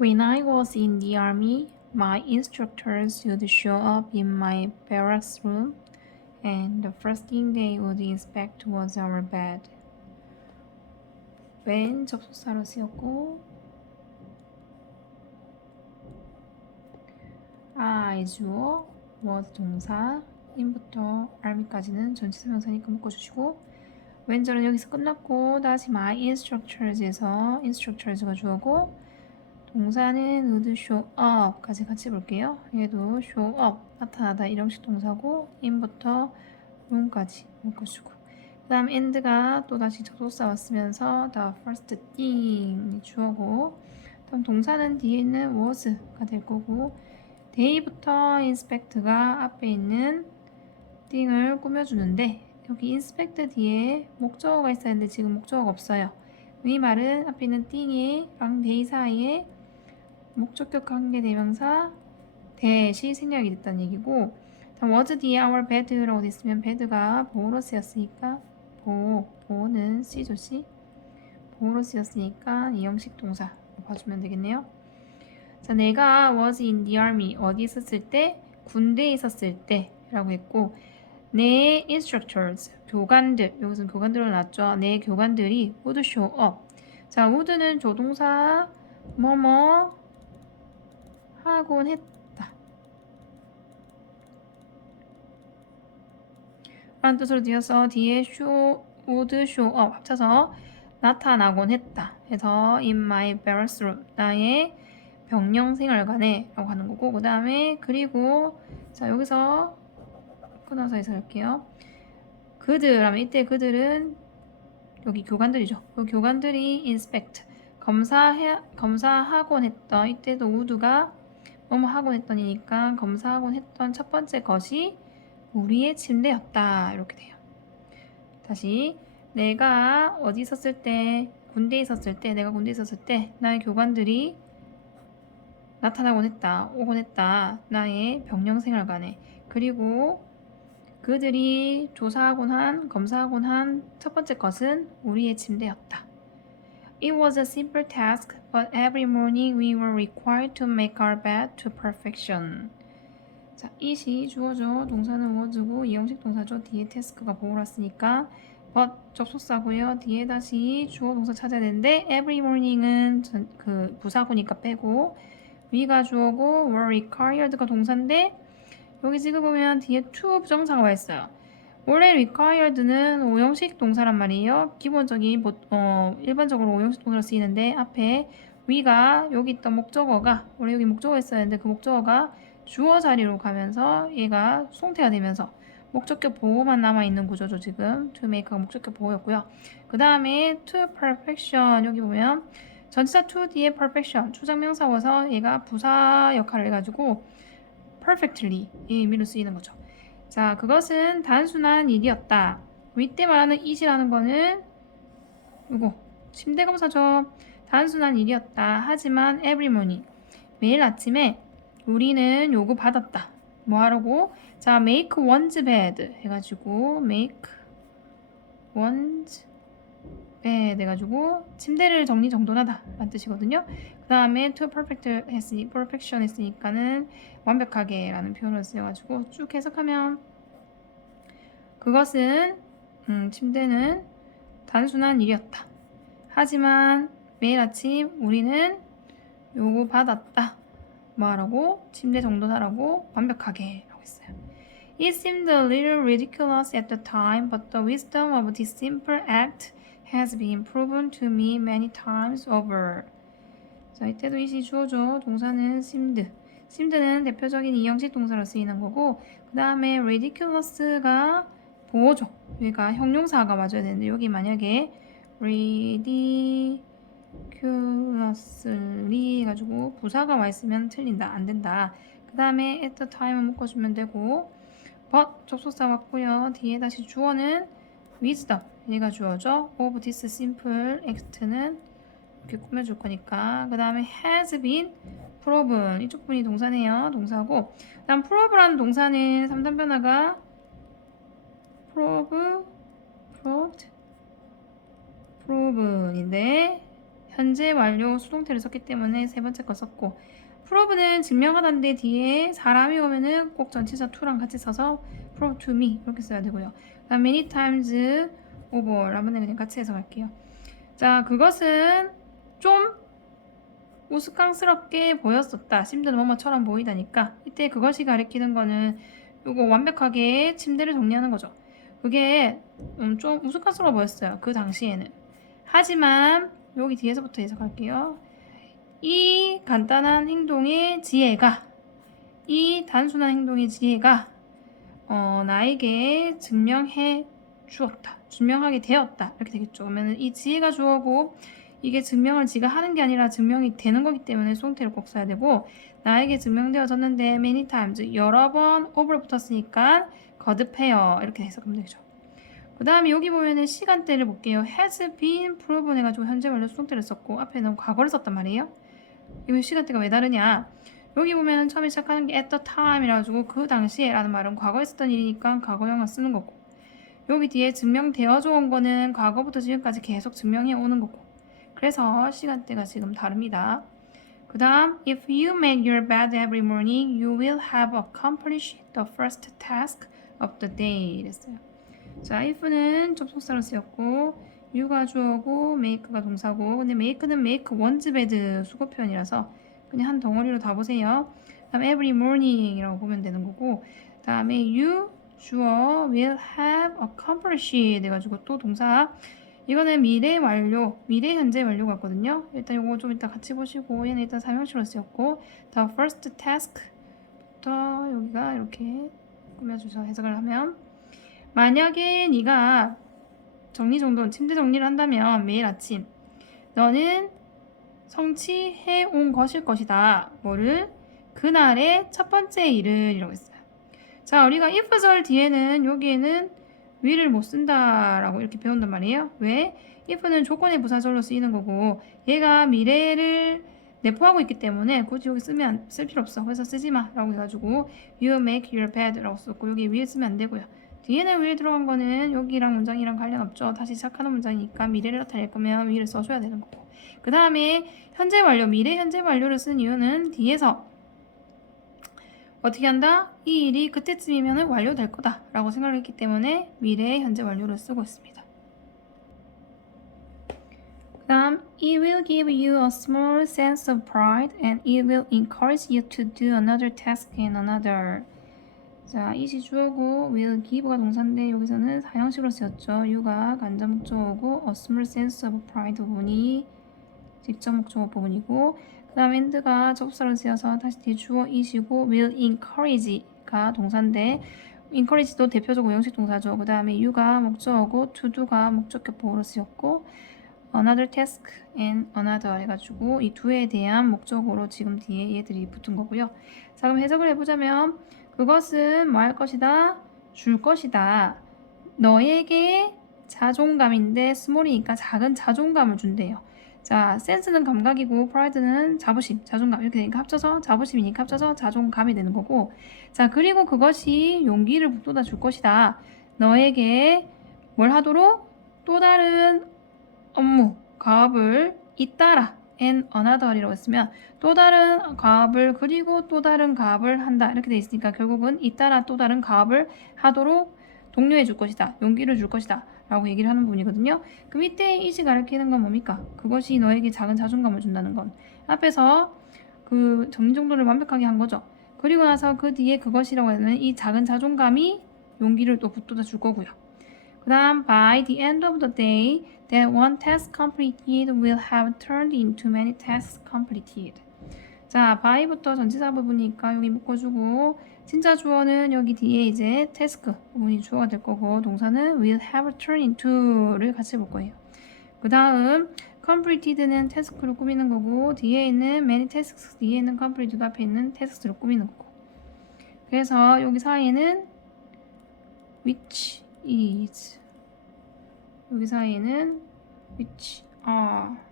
When I was in the army, my instructors would show up in my barracks room, and the first thing they would inspect was our bed. when 접속사로 쓰였고 I 주어 was 동사 in부터 army까지는 전체 설명사니까 묶어주시고 왼절은 여기서 끝났고 다시 my instructors에서 instructors가 주어고 동사는 would show up까지 같이 볼게요. 얘도 show up 나타나다 일형식 동사고 in부터 room까지 묶어주고 그 다음 end가 또다시 접속사 왔으면서 the first thing 주어고 다음 동사는 뒤에 있는 was가 될 거고 day부터 inspect가 앞에 있는 thing을 꾸며주는데 여기 inspect 뒤에 목적어가 있어야 하는데 지금 목적어가 없어요. 이 말은 앞에 있는 thing이랑 day 사이에 목적격 관계 대명사 대시 생략이 됐다는 얘기고 다음 was 뒤에 our bed라고 됐으면 bed가 보호로 쓰였으니까 보, 보호는 C죠 C 보호로 쓰였으니까 이 형식 동사 봐주면 되겠네요. 자 내가 was in the army 어디 있었을 때 군대에 있었을 때 라고 했고 내 instructors 교관들 여기서 교관들을 놨죠. 내 교관들이 would show up. 자 would는 조동사 뭐뭐 하곤 했다 라는 뜻으로 되어서 뒤에 show, up 합쳐서 나타나곤 했다. 해서 in my barracks room 나의 병영 생활관에 라고 하는 거고 그 다음에 그리고 자 여기서 끊어서 해석할게요. 그들 하면 이때 그들은 여기 교관들이죠. 그 교관들이 inspect 검사해, 검사하곤 했던 이때도 would가 뭐뭐 하곤 했던이니까 검사하곤 했던 첫 번째 것이 우리의 침대였다. 이렇게 돼요. 다시 내가 어디 있었을 때 군대에 있었을 때 내가 군대에 있었을 때 나의 교관들이 나타나곤 했다. 오곤 했다. 나의 병영 생활관에. 그리고 그들이 조사하곤 한 검사하곤 한 첫 번째 것은 우리의 침대였다. It was a simple task, but every morning we were required to make our bed to perfection. 자, it이 주어죠. 동사는 was고 이형식 동사죠. 뒤에 보호라 쓰니까 but 접속사고요. 뒤에 다시 주어 동사 찾아야 되는데 every morning은 전, 그 부사구니까 빼고 we가 주어고 were required가 동사인데 여기 지금 보면 뒤에 to 부정사가 와 있어요. 원래 required는 오형식 동사란 말이에요. 기본적인 어, 일반적으로 오형식 동사로 쓰이는데 앞에 we가 여기 있던 목적어가 원래 여기 목적어 있었는데 그 목적어가 주어 자리로 가면서 얘가 송태가 되면서 목적격 보호만 남아 있는 구조죠 지금. to make가 목적격 보호였고요. 그 다음에 to perfection. 여기 보면 전치사 to 뒤에 perfection. 추장명사 와서 얘가 부사 역할을 해가지고 perfectly. 이 의미로 쓰이는 거죠 자 그것은 단순한 일이었다 위때 말하는 it이라는 거는 이거 침대 검사죠 단순한 일이었다 하지만 every morning 매일 아침에 우리는 요거 받았다. 뭐 하라고? 자, make one's bed 해가지고 make one's bed 해가지고 침대를 정리정돈하다 라는 뜻이거든요. 그 다음에 to perfect 했으니 perfection 했으니까는 완벽하게 라는 표현을 쓰여가지고 쭉 해석하면 그것은 음, 침대는 단순한 일이었다. 하지만 매일 아침 우리는 요거 받았다. 뭐하라고? 침대 정돈하라고 완벽하게 하고 있어요. It seemed a little ridiculous at the time, but the wisdom of this simple act has been proven to me many times over. 자, 이때도 이시 주어죠. 동사는 seemed. seemed는 대표적인 이형식 동사로 쓰이는 거고, 그 다음에 ridiculous가 보호죠. 여기가 형용사가 맞아야 되는데, 여기 만약에 ridiculous ridiculously 해가지고 부사가 와 있으면 틀린다 안 된다 그 다음에 at the time을 묶어주면 되고 but 접속사 왔고요 뒤에 다시 주어는 wisdom 얘가 주어죠 of this simple act는 이렇게 꾸며줄 거니까 그 다음에 has been proven 이쪽 분이 동사네요 동사고 그 다음 prove라는 동사는 3단 변화가 prove proved proven인데 현재 완료 수동태를 썼기 때문에 세 번째 거 썼고 프로브는 증명하다인데 뒤에 사람이 오면은 꼭 전치사 to랑 같이 써서 prove to me 이렇게 써야 되고요. 그 다음 many times over 라면은 그냥 같이 해석할게요. 자 그것은 좀 우스꽝스럽게 보였었다. 심지어 뭐뭐처럼 보이다니까 이때 그것이 가리키는 거는 이거 완벽하게 침대를 정리하는 거죠. 그게 음, 좀 우스꽝스러워 보였어요. 그 당시에는. 하지만 여기 뒤에서부터 해석할게요. 이 간단한 행동의 지혜가 이 단순한 행동의 지혜가 어, 나에게 증명해 주었다. 증명하게 되었다. 이렇게 되겠죠. 그러면 이 지혜가 주어고 이게 증명을 지가 하는 게 아니라 증명이 되는 거기 때문에 수동태를 꼭 써야 되고 나에게 증명되어졌는데 many times 여러 번 over 붙었으니까 거듭해요. 이렇게 해석하면 되죠. 그 다음에 여기 보면은 시간대를 볼게요. has been proven 해가지고 현재 완료 수동태를 썼고 앞에는 과거를 썼단 말이에요. 이거 시간대가 왜 다르냐? 여기 보면은 처음에 시작하는 게 at the time 이라가지고 그 당시에 라는 말은 과거에 있었던 일이니까 과거형을 쓰는 거고 여기 뒤에 증명되어져 온 거는 과거부터 지금까지 계속 증명해 오는 거고 그래서 시간대가 지금 다릅니다. 그 다음 If you make your bed every morning, you will have accomplished the first task of the day 이랬어요. 자, if는 접속사로 쓰였고 you가 주어고 make가 동사고 근데 make는 make one's bed 수거 표현이라서 그냥 한 덩어리로 다 보세요. 다음 every morning이라고 보면 되는 거고 다음에 you 주어 will have accomplished 돼가지고 또 동사 이거는 미래 완료, 미래 현재 완료 같거든요. 일단 이거 좀 이따 같이 보시고 얘는 일단 삼형식으로 쓰였고 the first task부터 여기가 이렇게 꾸며주셔서 해석을 하면 만약에 네가 정리정돈 침대 정리를 한다면 매일 아침 너는 성취해 온 것일 것이다. 뭐를? 그날의 첫 번째 일을 이라고 했어요. 자, 우리가 if절 뒤에는 여기에는 will을 못 쓴다라고 이렇게 배운단 말이에요. 왜? if는 조건의 부사절로 쓰이는 거고 얘가 미래를 내포하고 있기 때문에 굳이 여기 쓰면 쓸 필요 없어. 그래서 쓰지 마라고 해가지고 you make your bed라고 썼고 여기 will 쓰면 안 되고요. 뒤에는 will 들어간 거는 여기랑 문장이랑 관련 없죠. 다시 시작하는 문장이니까 미래를 나타낼 거면 will을 써줘야 되는 거고. 그 다음에 현재 완료, 미래 현재 완료를 쓴 이유는 뒤에서 어떻게 한다? 이 일이 그때쯤이면 완료될 거다 라고 생각을 했기 때문에 미래 현재 완료를 쓰고 있습니다. 그 다음 It will give you a small sense of pride and it will encourage you to do another task and another 자, 이시 주어고 will give가 동사인데 여기서는 사형식으로 쓰였죠. you가 간접 목적어고 a small sense of pride 부분이 직접 목적어 부분이고 그 다음 end가 접수사로 쓰여서 다시 뒤에 주어 이시고 will encourage가 동사인데 encourage도 대표적으로 형식 동사죠. 그 다음에 you가 목적어고 to do가 목적격보로 쓰였고 another task and another 해가지고 이 두에 대한 목적어로 지금 뒤에 얘들이 붙은 거고요. 자 그럼 해석을 해보자면 그것은 뭐 할 것이다? 줄 것이다. 너에게 자존감인데 스몰이니까 작은 자존감을 준대요. 자, 센스는 감각이고 프라이드는 자부심, 자존감 이렇게 되니까 합쳐서 자부심이니까 합쳐서 자존감이 되는 거고 자, 그리고 그것이 용기를 북돋아 줄 것이다. 너에게 뭘 하도록 또 다른 업무, 과업을 잇따라 and another이라고 했으면 또 다른 과업을 그리고 또 다른 과업을 한다 이렇게 돼 있으니까 결국은 잇따라 또 다른 과업을 하도록 독려해 줄 것이다. 용기를 줄 것이다. 라고 얘기를 하는 부분이거든요. 그럼 이때 이시 가리키는 건 뭡니까? 그것이 너에게 작은 자존감을 준다는 건. 앞에서 그 정리 정도를 완벽하게 한 거죠. 그리고 나서 그 뒤에 그것이라고 하는 이 작은 자존감이 용기를 또 붙돋아 줄 거고요. 그 다음 by the end of the day that one task completed will have turned into many tasks completed. 자, by부터 전치사 부분이니까 여기 묶어주고 진짜 주어는 여기 뒤에 이제 task 부분이 주어가 될 거고 동사는 will have turned into를 같이 볼 거예요. 그 다음 completed는 task로 꾸미는 거고 뒤에 있는 many tasks 뒤에 있는 completed 앞에 있는 tasks로 꾸미는 거고 그래서 여기 사이에는 which is 여기 사이에는 which are 이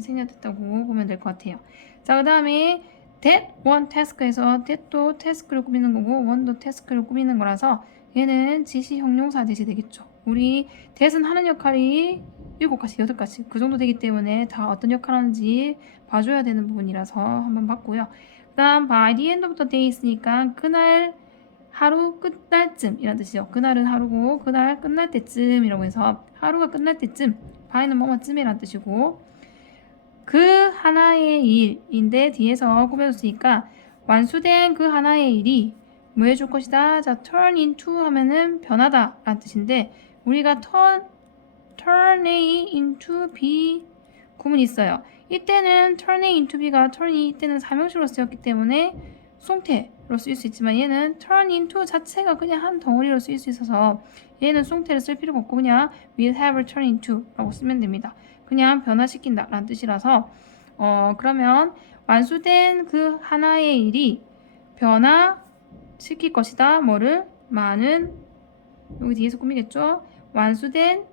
생략됐다고 보면 될 것 같아요. 자, 그 다음에 that one task에서 that도 task를 꾸미는 거고 one도 task를 꾸미는 거라서 얘는 지시 형용사 대시 되겠죠. 우리 that은 하는 역할이 일곱 가지, 여덟 가지 그 정도 되기 때문에 다 어떤 역할 하는지 봐줘야 되는 부분이라서 한번 봤고요. 그 다음 by the end of the day 있으니까 그날 하루 끝날 쯤이라는 뜻이죠. 그날은 하루고 그날 끝날 때쯤이라고 해서 하루가 끝날 때쯤 by는 뭐뭐쯤이라는 뜻이고 그 하나의 일인데 뒤에서 꾸며줬으니까 완수된 그 하나의 일이 뭐 해줄 것이다. 자, turn into 하면은 변하다 라는 뜻인데 우리가 turn, turn A into B 구문이 있어요. 이때는 turn A into B가 turn이 이때는 삼형식으로 쓰였기 때문에 송태로 쓰일 수 있지만 얘는 turn into 자체가 그냥 한 덩어리로 쓰일 수 있어서 얘는 송태를 쓸 필요가 없고 그냥 will have turn into 라고 쓰면 됩니다. 그냥 변화시킨다 라는 뜻이라서 어 그러면 완수된 그 하나의 일이 변화시킬 것이다. 뭐를? 많은 여기 뒤에서 꾸미겠죠? 완수된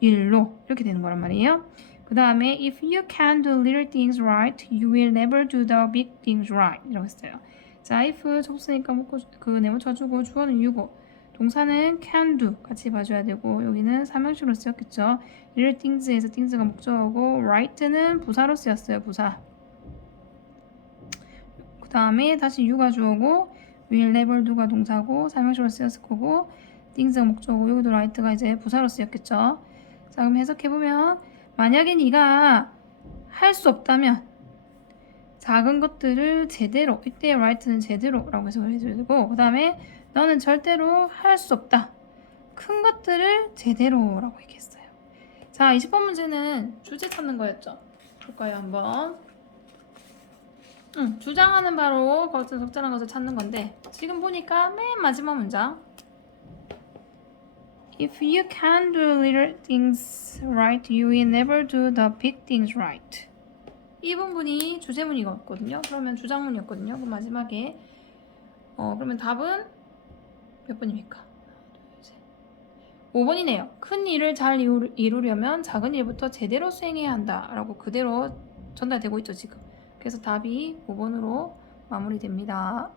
일로 이렇게 되는 거란 말이에요. 그 다음에 if you can do little things right, you will never do the big things right 이라고 했어요. 자, if 접수니까 묶고 그 네모 쳐주고 주어는 유고 동사는 can do 같이 봐줘야 되고 여기는 삼형식으로 쓰였겠죠. little things에서 things가 목적어고 right는 부사로 쓰였어요. 부사. 그 다음에 다시 you가 주어고 will never do가 동사고 삼형식으로 쓰였을 거고 things가 목적어고 여기도 right가 이제 부사로 쓰였겠죠. 자 그럼 해석해보면 만약에 네가 할 수 없다면 작은 것들을 제대로 이때 right는 제대로라고 해석을 되고 그 다음에 너는 절대로 할 수 없다. 큰 것들을 제대로라고 얘기했어요. 자 20번 문제는 주제 찾는 거였죠? 볼까요 한번? 응, 주장하는 바로 거기서 적절한 것을 찾는 건데 지금 보니까 맨 마지막 문장. If you can do little things right, you will never do the big things right. 이 부분이 주제문이었거든요. 그러면 주장문이었거든요. 그럼 마지막에 어 그러면 답은 몇 번입니까? 5번이네요. 큰 일을 잘 이루- 이루려면 작은 일부터 제대로 수행해야 한다 라고 그대로 전달되고 있죠 지금. 그래서 답이 5번으로 마무리됩니다.